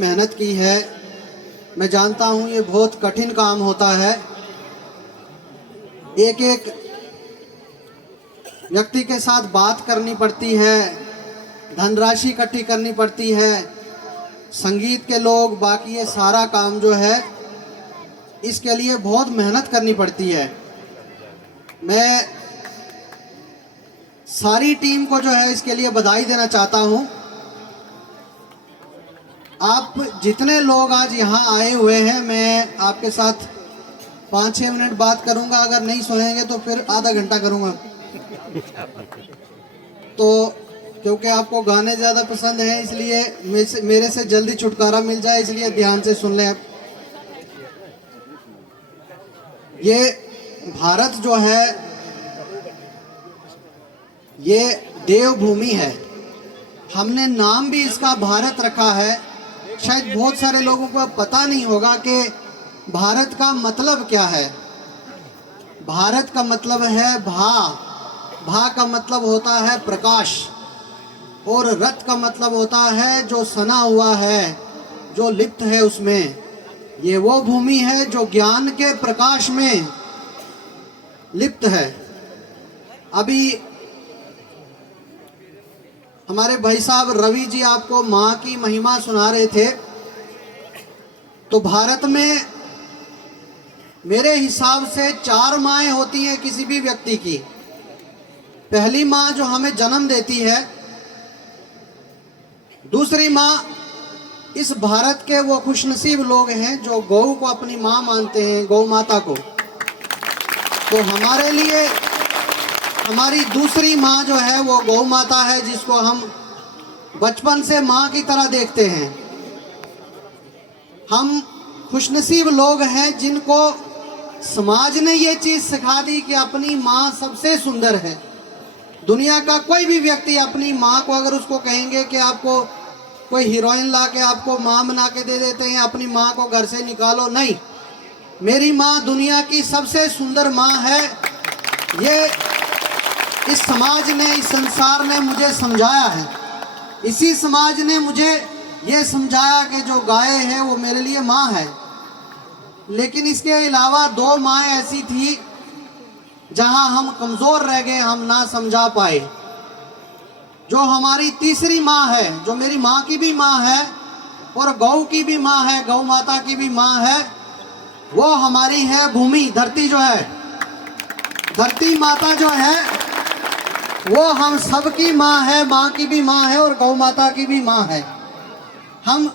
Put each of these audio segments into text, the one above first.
मेहनत की है। मैं जानता हूँ ये बहुत कठिन काम होता है। एक एक व्यक्ति के साथ बात करनी पड़ती है, धनराशि इकट्ठी करनी पड़ती है, संगीत के लोग, बाकी ये सारा काम जो है इसके लिए बहुत मेहनत करनी पड़ती है। मैं सारी टीम को जो है इसके लिए बधाई देना चाहता हूँ। आप जितने लोग आज यहाँ आए हुए हैं, मैं आपके साथ 5-6 मिनट बात करूँगा। अगर नहीं सुनेंगे तो फिर आधा घंटा करूँगा। तो क्योंकि आपको गाने ज़्यादा पसंद हैं, इसलिए मेरे से जल्दी छुटकारा मिल जाए, इसलिए ध्यान से सुन लें। आप ये भारत जो है ये देवभूमि है। हमने नाम भी इसका भारत रखा है। शायद बहुत सारे लोगों को पता नहीं होगा कि भारत का मतलब क्या है। भारत का मतलब है भा। भा का मतलब होता है प्रकाश, और रत का मतलब होता है जो सना हुआ है, जो लिप्त है उसमें। ये वो भूमि है जो ज्ञान के प्रकाश में लिप्त है। अभी हमारे भाई साहब रवि जी आपको माँ की महिमा सुना रहे थे। तो भारत में मेरे हिसाब से 4 माएँ होती हैं किसी भी व्यक्ति की। पहली माँ जो हमें जन्म देती है, दूसरी माँ इस भारत के वो खुशनसीब लोग हैं जो गौ को अपनी माँ मानते हैं, गौ माता को। तो हमारे लिए हमारी दूसरी माँ जो है वो गौ माता है, जिसको हम बचपन से माँ की तरह देखते हैं। हम खुशनसीब लोग हैं जिनको समाज ने ये चीज़ सिखा दी कि अपनी माँ सबसे सुंदर है। दुनिया का कोई भी व्यक्ति अपनी माँ को अगर उसको कहेंगे कि आपको कोई हीरोइन ला के आपको माँ बना के दे देते हैं, अपनी माँ को घर से निकालो, नहीं, मेरी माँ दुनिया की सबसे सुंदर माँ है। ये इस समाज ने, इस संसार ने मुझे समझाया है। इसी समाज ने मुझे ये समझाया कि जो गाय है वो मेरे लिए माँ है। लेकिन इसके अलावा 2 माँ ऐसी थी जहाँ हम कमज़ोर रह गए, हम ना समझा पाए। जो हमारी तीसरी माँ है, जो मेरी माँ की भी माँ है और गौ की भी माँ है, गौ माता की भी माँ है, वो हमारी है भूमि, धरती जो है। धरती माता जो है वो हम सबकी माँ है, माँ की भी माँ है और गौ माता की भी माँ है। हम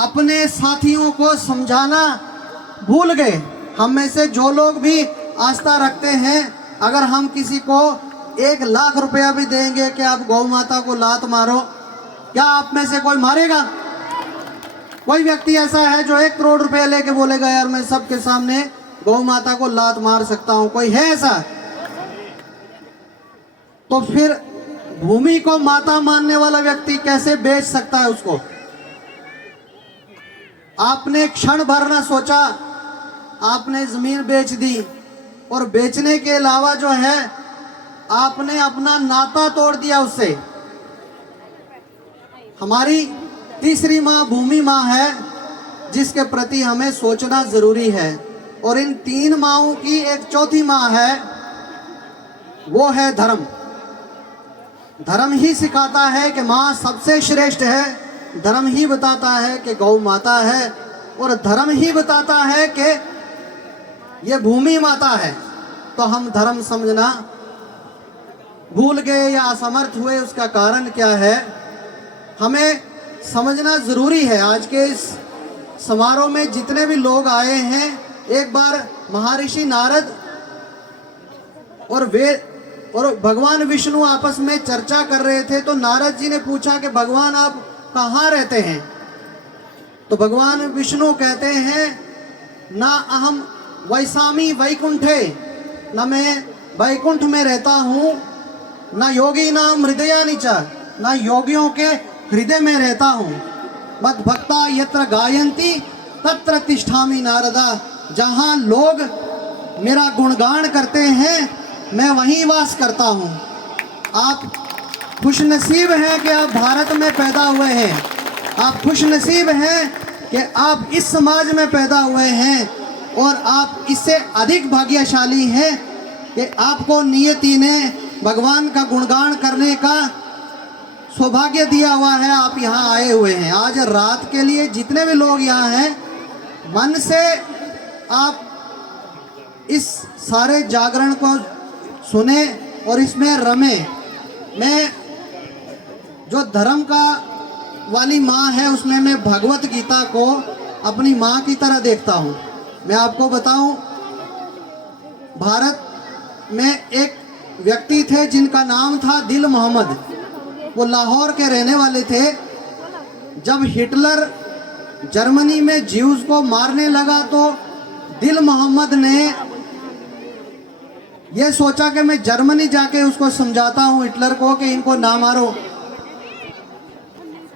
अपने साथियों को समझाना भूल गए। हम में से जो लोग भी आस्था रखते हैं, अगर हम किसी को 1 लाख रुपया भी देंगे कि आप गौ माता को लात मारो, क्या आप में से कोई मारेगा? कोई व्यक्ति ऐसा है जो 1 करोड़ रुपया लेके बोलेगा यार मैं सबके सामने गौ माता को लात मार सकता हूं? कोई है ऐसा? तो फिर भूमि को माता मानने वाला व्यक्ति कैसे बेच सकता है उसको? आपने क्षण भर ना सोचा, आपने जमीन बेच दी, और बेचने के अलावा जो है आपने अपना नाता तोड़ दिया उससे। हमारी तीसरी माँ भूमि माँ है, जिसके प्रति हमें सोचना जरूरी है। और इन 3 माँओं की एक चौथी माँ है, वो है धर्म। धर्म ही सिखाता है कि माँ सबसे श्रेष्ठ है। धर्म ही बताता है कि गौ माता है, और धर्म ही बताता है कि ये भूमि माता है। तो हम धर्म समझना भूल गए या असमर्थ हुए, उसका कारण क्या है? हमें समझना ज़रूरी है। आज के इस समारोह में जितने भी लोग आए हैं, एक बार महर्षि नारद और भगवान विष्णु आपस में चर्चा कर रहे थे। तो नारद जी ने पूछा कि भगवान आप कहाँ रहते हैं? तो भगवान विष्णु कहते हैं, ना अहम वैसामी वैकुंठे, न मैं वैकुंठ में रहता हूँ, न योगी नाम हृदयानि च, न योगियों के हृदय में रहता हूँ। मद भक्ता यत्र गायन्ति तत्र तिष्ठामि नारदा। जहाँ लोग मेरा गुणगान करते हैं, मैं वहीं वास करता हूँ। आप खुशनसीब हैं कि आप भारत में पैदा हुए हैं। आप खुशनसीब हैं कि आप इस समाज में पैदा हुए हैं, और आप इससे अधिक भाग्यशाली हैं कि आपको नियति ने भगवान का गुणगान करने का सौभाग्य दिया हुआ है। आप यहाँ आए हुए हैं। आज रात के लिए जितने भी लोग यहाँ हैं, मन से आप इस सारे जागरण को सुने और इसमें रमे। मैं जो धर्म का वाली माँ है, उसमें मैं भगवत गीता को अपनी माँ की तरह देखता हूँ। मैं आपको बताऊं, भारत में एक व्यक्ति थे जिनका नाम था दिल मोहम्मद। वो लाहौर के रहने वाले थे। जब हिटलर जर्मनी में ज्यूज को मारने लगा तो दिल मोहम्मद ने यह सोचा कि मैं जर्मनी जाके उसको समझाता हूँ हिटलर को कि इनको ना मारो।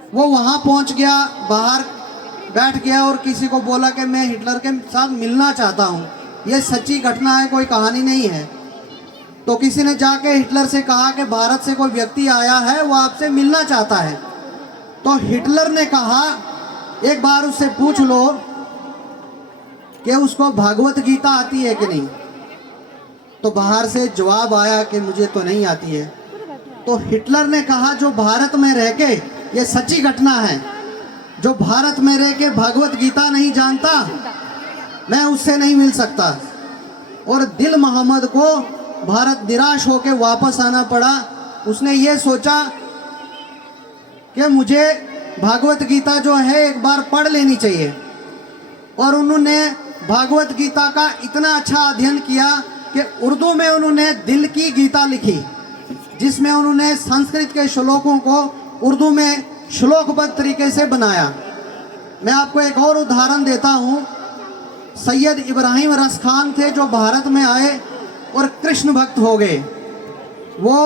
वो वहाँ पहुँच गया, बाहर बैठ गया और किसी को बोला कि मैं हिटलर के साथ मिलना चाहता हूँ। ये सच्ची घटना है, कोई कहानी नहीं है। तो किसी ने जाके हिटलर से कहा कि भारत से कोई व्यक्ति आया है, वो आपसे मिलना चाहता है। तो हिटलर ने कहा एक बार उससे पूछ लो कि उसको भागवत गीता आती है कि नहीं। तो बाहर से जवाब आया कि मुझे तो नहीं आती है। तो हिटलर ने कहा जो भारत में रह के, ये सच्ची घटना है, जो भारत में रह के भागवत गीता नहीं जानता, मैं उससे नहीं मिल सकता। और दिल मोहम्मद को भारत निराश होकर वापस आना पड़ा। उसने ये सोचा कि मुझे भागवत गीता जो है एक बार पढ़ लेनी चाहिए। और उन्होंने भागवत गीता का इतना अच्छा अध्ययन किया कि उर्दू में उन्होंने दिल की गीता लिखी, जिसमें उन्होंने संस्कृत के श्लोकों को उर्दू में श्लोकबद्ध तरीके से बनाया। मैं आपको एक और उदाहरण देता हूँ। सैयद इब्राहिम रस खान थे जो भारत में आए और कृष्ण भक्त हो गए। वो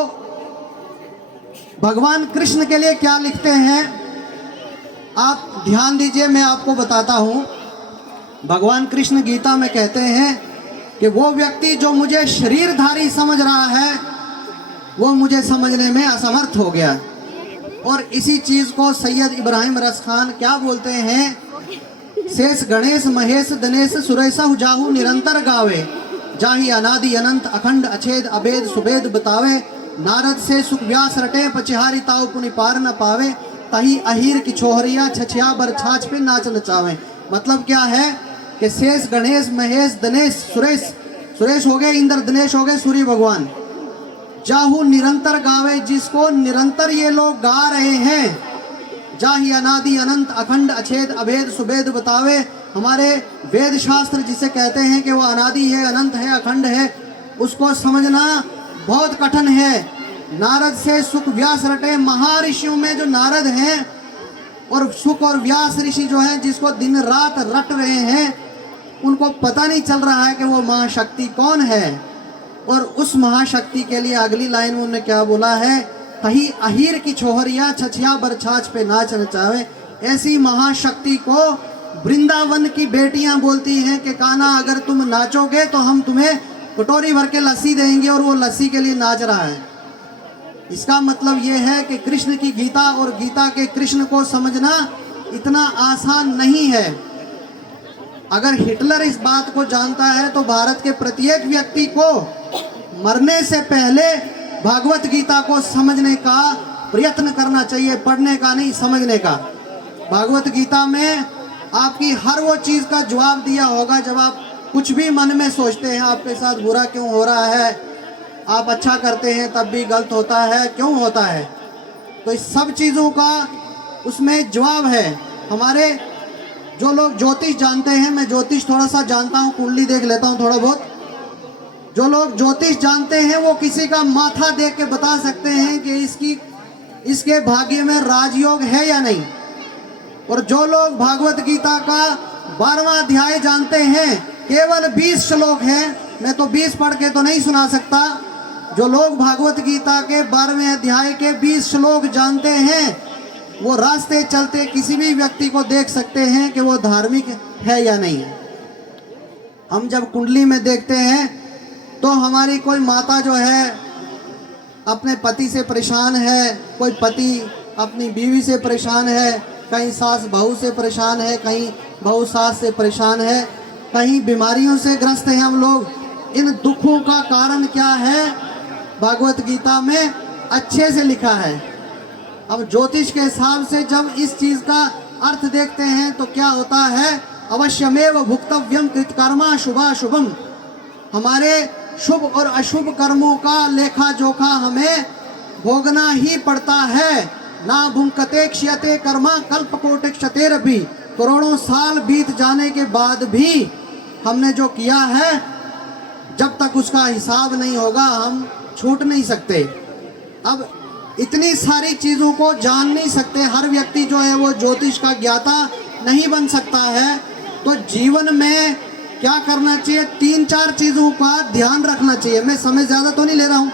भगवान कृष्ण के लिए क्या लिखते हैं, आप ध्यान दीजिए, मैं आपको बताता हूँ। भगवान कृष्ण गीता में कहते हैं कि वो व्यक्ति जो मुझे शरीरधारी समझ रहा है, वो मुझे समझने में असमर्थ हो गया। और इसी चीज़ को सैयद इब्राहिम रस खान क्या बोलते हैं, शेष गणेश महेश दनेश सुरेशा जाहू निरंतर गावे, जाहि अनादि अनंत अखंड अछेद अभेद सुभेद बतावे, नारद से सुख व्यास रटे पचिहारी ताव पुनि पार न पावे, तही अहीर की छोहरिया छछिया बर छाछ पे नाच नचावे। मतलब क्या है कि शेष गणेश महेश दनेश सुरेश हो गए, इंद्र दिनेश हो गए सूर्य भगवान, जाहू निरंतर गावे, जिसको निरंतर ये लोग गा रहे हैं, जाहि अनादि अनंत अखंड अछेद अभेद सुभेद बतावे। हमारे वेद शास्त्र जिसे कहते हैं कि वो अनादि है, अनंत है, अखंड है, उसको समझना बहुत कठिन है। नारद से सुख व्यास रटे, महर्षियों में जो नारद हैं और सुख और व्यास ऋषि जो हैं, जिसको दिन रात रट रहे हैं, उनको पता नहीं चल रहा है कि वो महाशक्ति कौन है। और उस महाशक्ति के लिए अगली लाइन में उन्होंने क्या बोला है, तही अहीर की छोहरिया छछिया बरछाछ पे नाच नचावे। ऐसी महाशक्ति को वृंदावन की बेटियां बोलती हैं कि कान्हा अगर तुम नाचोगे तो हम तुम्हें कटोरी भर के लस्सी देंगे, और वो लस्सी के लिए नाच रहा है। इसका मतलब ये है कि कृष्ण की गीता और गीता के कृष्ण को समझना इतना आसान नहीं है। अगर हिटलर इस बात को जानता है तो भारत के प्रत्येक व्यक्ति को मरने से पहले भागवत गीता को समझने का प्रयत्न करना चाहिए, पढ़ने का नहीं, समझने का। भागवत गीता में आपकी हर वो चीज़ का जवाब दिया होगा। जब आप कुछ भी मन में सोचते हैं, आपके साथ बुरा क्यों हो रहा है, आप अच्छा करते हैं तब भी गलत होता है, क्यों होता है, तो इस सब चीज़ों का उसमें जवाब है। हमारे जो लोग ज्योतिष जानते हैं, मैं ज्योतिष थोड़ा सा जानता हूँ, कुंडली देख लेता हूँ थोड़ा बहुत। जो लोग ज्योतिष जानते हैं वो किसी का माथा देख के बता सकते हैं कि इसके भाग्य में राजयोग है या नहीं। और जो लोग भागवत गीता का 12वां अध्याय जानते हैं, केवल 20 श्लोक हैं, मैं तो 20 पढ़ के तो नहीं सुना सकता। जो लोग भागवत गीता के 12वें अध्याय के 20 श्लोक जानते हैं, वो रास्ते चलते किसी भी व्यक्ति को देख सकते हैं कि वो धार्मिक है या नहीं। हम जब कुंडली में देखते हैं तो हमारी कोई माता जो है अपने पति से परेशान है, कोई पति अपनी बीवी से परेशान है, कहीं सास बहू से परेशान है, कहीं बहू सास से परेशान है, कहीं बीमारियों से ग्रस्त हैं हम लोग। इन दुखों का कारण क्या है, भागवत गीता में अच्छे से लिखा है। अब ज्योतिष के हिसाब से जब इस चीज का अर्थ देखते हैं तो क्या होता है, अवश्यमेव भुक्तव्यम कृतकर्मा शुभाशुभम। हमारे शुभ और अशुभ कर्मों का लेखा जोखा हमें भोगना ही पड़ता है। ना भुंकते क्षयते कर्मा कल्प कोटि क्षतेर भी। करोड़ों साल बीत जाने के बाद भी हमने जो किया है, जब तक उसका हिसाब नहीं होगा हम छूट नहीं सकते। अब इतनी सारी चीज़ों को जान नहीं सकते, हर व्यक्ति जो है वो ज्योतिष का ज्ञाता नहीं बन सकता है। तो जीवन में क्या करना चाहिए, 3-4 चीज़ों का ध्यान रखना चाहिए। मैं समय ज़्यादा तो नहीं ले रहा हूँ।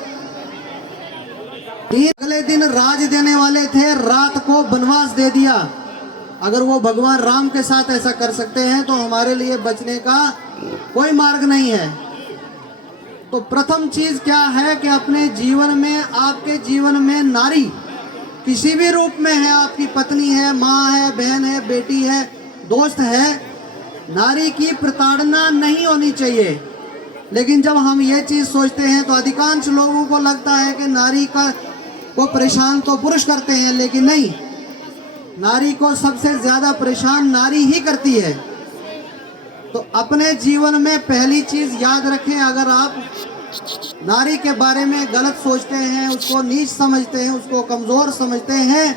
अगले दिन राज देने वाले थे, रात को वनवास दे दिया। अगर वो भगवान राम के साथ ऐसा कर सकते हैं तो हमारे लिए बचने का कोई मार्ग नहीं है। तो प्रथम चीज क्या है कि अपने जीवन में, आपके जीवन में नारी किसी भी रूप में है, आपकी पत्नी है, माँ है, बहन है, बेटी है, दोस्त है, नारी की प्रताड़ना नहीं होनी चाहिए। लेकिन जब हम ये चीज सोचते हैं तो अधिकांश लोगों को लगता है कि नारी को परेशान तो पुरुष करते हैं, लेकिन नहीं, नारी को सबसे ज्यादा परेशान नारी ही करती है। तो अपने जीवन में पहली चीज याद रखें, अगर आप नारी के बारे में गलत सोचते हैं, उसको नीच समझते हैं, उसको कमजोर समझते हैं,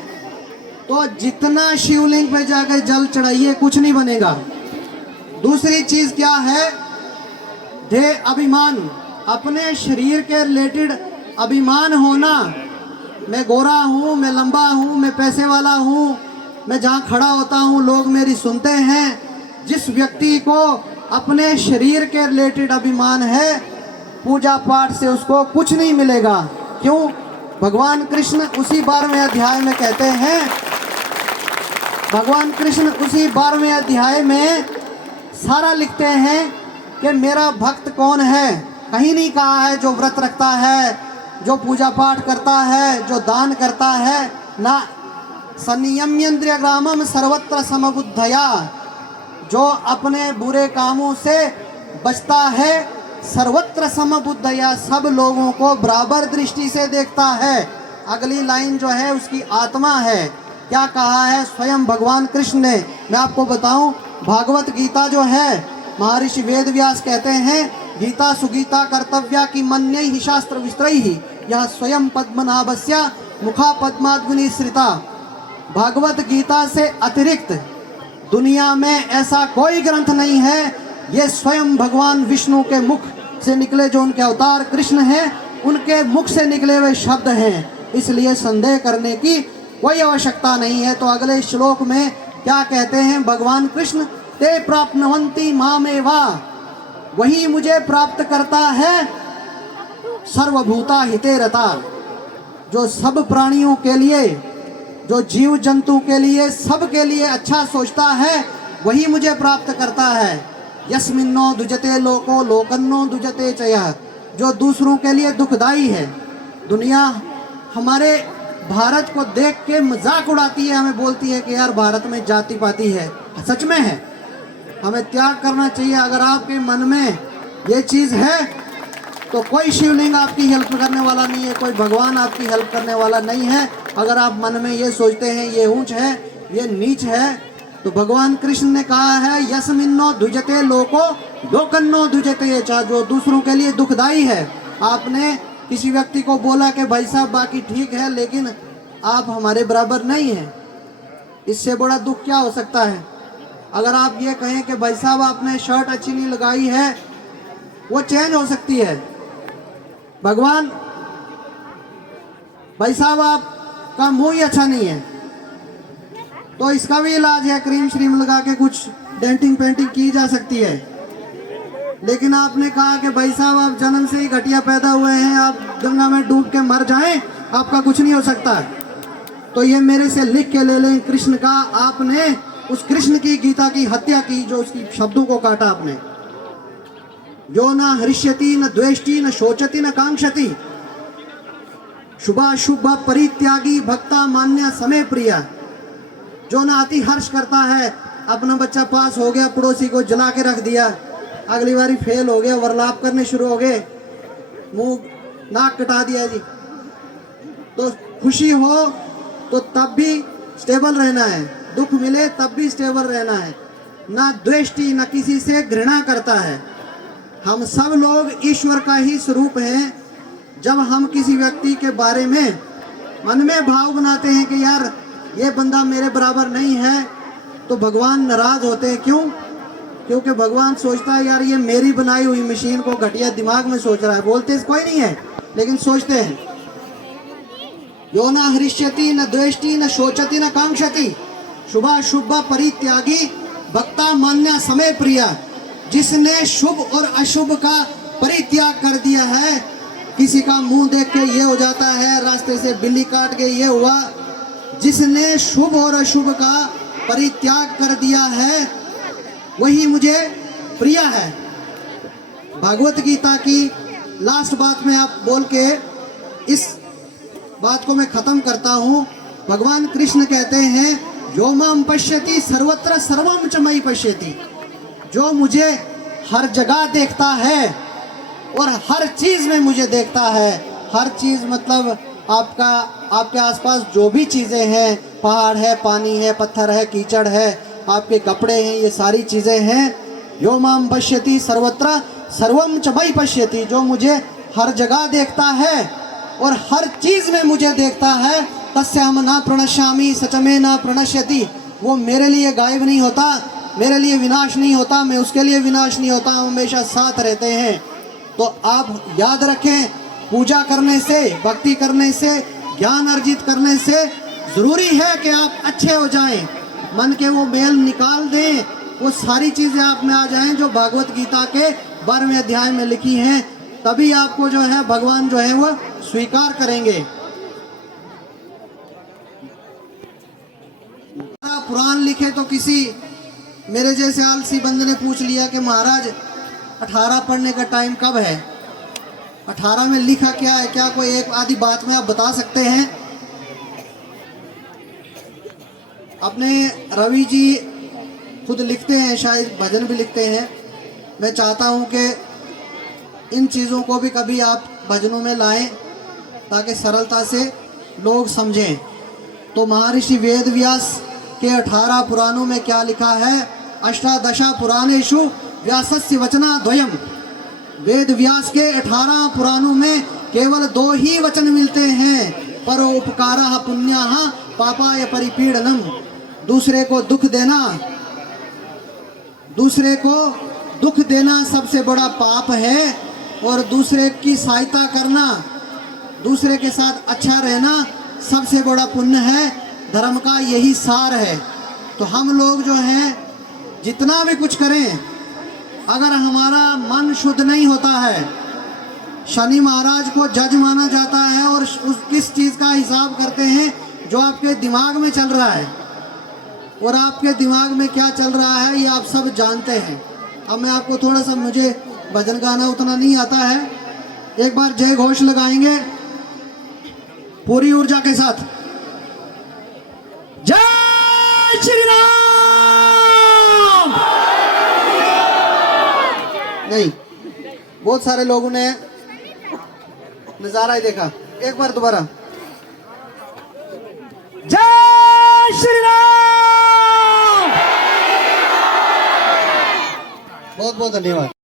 तो जितना शिवलिंग पे जाकर जल चढ़ाइए कुछ नहीं बनेगा। दूसरी चीज क्या है, ध्येय अभिमान, अपने शरीर के रिलेटेड अभिमान होना। मैं गोरा हूँ, मैं लंबा हूँ, मैं पैसे वाला हूँ, मैं जहाँ खड़ा होता हूँ लोग मेरी सुनते हैं। जिस व्यक्ति को अपने शरीर के रिलेटेड अभिमान है, पूजा पाठ से उसको कुछ नहीं मिलेगा। क्यों? भगवान कृष्ण उसी 12वें अध्याय में कहते हैं, भगवान कृष्ण उसी 12वें अध्याय में सारा लिखते हैं कि मेरा भक्त कौन है। कहीं नहीं कहा है जो व्रत रखता है, जो पूजा पाठ करता है, जो दान करता है, ना। संयम्येन्द्रिय ग्रामम सर्वत्र समबुद्धया, जो अपने बुरे कामों से बचता है, सर्वत्र समबुद्धया, सब लोगों को बराबर दृष्टि से देखता है। अगली लाइन जो है उसकी आत्मा है। क्या कहा है स्वयं भगवान कृष्ण ने, मैं आपको बताऊं, भागवत गीता जो है, महर्षि वेद व्यास कहते हैं, गीता सुगीता कर्तव्या की मन्यै ही शास्त्र विस्त्रैहि, यह स्वयं पद्मनाभस्य मुखा पद्माद्विनिसृता। भागवत गीता से अतिरिक्त दुनिया में ऐसा कोई ग्रंथ नहीं है, ये स्वयं भगवान विष्णु के मुख से निकले, जो उनके अवतार कृष्ण हैं, उनके मुख से निकले हुए शब्द हैं। इसलिए संदेह करने की कोई आवश्यकता नहीं है। तो अगले श्लोक में क्या कहते हैं भगवान कृष्ण, ते प्राप्नुवन्ति मामेवा, वही मुझे प्राप्त करता है, सर्वभूता हिते रता, जो सब प्राणियों के लिए, जो जीव जंतु के लिए, सब के लिए अच्छा सोचता है, वही मुझे प्राप्त करता है। यस्मिन्नो दुजते लोको लोकन्नो दुजते चयः, जो दूसरों के लिए दुखदाई है। दुनिया हमारे भारत को देख के मजाक उड़ाती है, हमें बोलती है कि यार भारत में जाति पाति है। सच में है, हमें त्याग करना चाहिए। अगर आपके मन में ये चीज़ है तो कोई शिवलिंग आपकी हेल्प करने वाला नहीं है, कोई भगवान आपकी हेल्प करने वाला नहीं है। अगर आप मन में ये सोचते हैं ये ऊंच है, ये नीच है, तो भगवान कृष्ण ने कहा है, यस्मिन्नो द्विजते लोको लोकन्नो द्विजते च, जो दूसरों के लिए दुखदाई है। आपने किसी व्यक्ति को बोला कि भाई साहब बाकी ठीक है, लेकिन आप हमारे बराबर नहीं हैं, इससे बड़ा दुख क्या हो सकता है। अगर आप ये कहें कि भाई साहब आपने शर्ट अच्छी नहीं लगाई है, वो चेंज हो सकती है। भगवान, भाई साहब आपका मुंह ही अच्छा नहीं है, तो इसका भी इलाज है, क्रीम श्रीम लगा के कुछ डेंटिंग पेंटिंग की जा सकती है। लेकिन आपने कहा कि भाई साहब आप जन्म से ही घटिया पैदा हुए हैं, आप गंगा में डूब के मर जाएं, आपका कुछ नहीं हो सकता। तो ये मेरे से लिख के ले लें, कृष्ण का आपने उस कृष्ण की गीता की हत्या की, जो उसकी शब्दों को काटा आपने। जो न हृष्यति न द्वेष्टि न शोचति न कांक्षति, शुभाशुभ परित्यागी भक्ता मान्य समय प्रिया। जो ना अति हर्ष करता है, अपना बच्चा पास हो गया, पड़ोसी को जला के रख दिया, अगली बारी फेल हो गया, वर्लाप करने शुरू हो गए, मुंह नाक कटा दिया जी। तो खुशी हो तो तब भी स्टेबल रहना है, दुख मिले तब भी स्टेबल रहना है, ना द्वेष्टि, ना किसी से घृणा करता है। हम सब लोग ईश्वर का ही स्वरूप हैं। जब हम किसी व्यक्ति के बारे में मन में भाव बनाते हैं कि यार ये बंदा मेरे बराबर नहीं है, तो भगवान नाराज होते हैं। क्यों? क्योंकि भगवान सोचता है यार ये मेरी बनाई हुई मशीन को घटिया दिमाग में सोच रहा है। बोलते कोई नहीं है लेकिन सोचते हैं। यो न हृष्यति न द्वेष्टि न शोचति न कांक्षति, शुभाशुभ परित्यागी भक्ता मान्या समय प्रिया। जिसने शुभ और अशुभ का परित्याग कर दिया है, किसी का मुंह देख के ये हो जाता है, रास्ते से बिल्ली काट के ये हुआ, जिसने शुभ और अशुभ का परित्याग कर दिया है वही मुझे प्रिय है। भागवत गीता की लास्ट बात में आप बोल के इस बात को मैं खत्म करता हूँ। भगवान कृष्ण कहते हैं, यो माम पश्यति सर्वत्र सर्वम च मयि पश्यति। जो मुझे हर जगह देखता है और हर चीज में मुझे देखता है। हर चीज मतलब आपके आसपास जो भी चीजें हैं, पहाड़ है, पानी है, पत्थर है, कीचड़ है, आपके कपड़े हैं, ये सारी चीजें हैं। यो माम पश्यति सर्वत्र सर्वम च मयि पश्यति। जो मुझे हर जगह देखता है और हर चीज में मुझे देखता है, तस्याम ना प्रणश्यामि सच में ना प्रणश्यति। वो मेरे लिए गायब नहीं होता, मेरे लिए विनाश नहीं होता, मैं उसके लिए विनाश नहीं होता, हम हमेशा साथ रहते हैं। तो आप याद रखें, पूजा करने से, भक्ति करने से, ज्ञान अर्जित करने से जरूरी है कि आप अच्छे हो जाएं, मन के वो मेल निकाल दें, वो सारी चीजें आप में आ जाएं जो भागवत गीता के 12वें अध्याय में लिखी हैं। तभी आपको जो है भगवान जो है वो स्वीकार करेंगे। पुराण लिखे तो किसी मेरे जैसे आलसी बंदे ने पूछ लिया कि महाराज 18 पढ़ने का टाइम कब है? 18 में लिखा क्या है? क्या कोई एक आधी बात में आप बता सकते हैं? अपने रवि जी खुद लिखते हैं, शायद भजन भी लिखते हैं। मैं चाहता हूं कि इन चीज़ों को भी कभी आप भजनों में लाएं ताकि सरलता से लोग समझें। तो महर्षि वेद व्यास के 18 पुराणों में क्या लिखा है? अष्टादशा पुराणेषु व्यासस्य वचना द्वयम्। वेद व्यास के 18 पुराणों में केवल 2 ही वचन मिलते हैं, परोपकारः पुण्याः पापाय परिपीडनम्। दूसरे को दुख देना सबसे बड़ा पाप है, और दूसरे की सहायता करना, दूसरे के साथ अच्छा रहना सबसे बड़ा पुण्य है। धर्म का यही सार है। तो हम लोग जो हैं जितना भी कुछ करें, अगर हमारा मन शुद्ध नहीं होता है, शनि महाराज को जज माना जाता है और उस किस चीज़ का हिसाब करते हैं? जो आपके दिमाग में चल रहा है, और आपके दिमाग में क्या चल रहा है ये आप सब जानते हैं। अब मैं आपको थोड़ा सा, मुझे भजन गाना उतना नहीं आता है, एक बार जय घोष लगाएंगे पूरी ऊर्जा के साथ। जय श्री राम। नहीं, बहुत सारे लोगों ने नजारा ही देखा। एक बार दोबारा, जय श्री राम। बहुत बहुत धन्यवाद।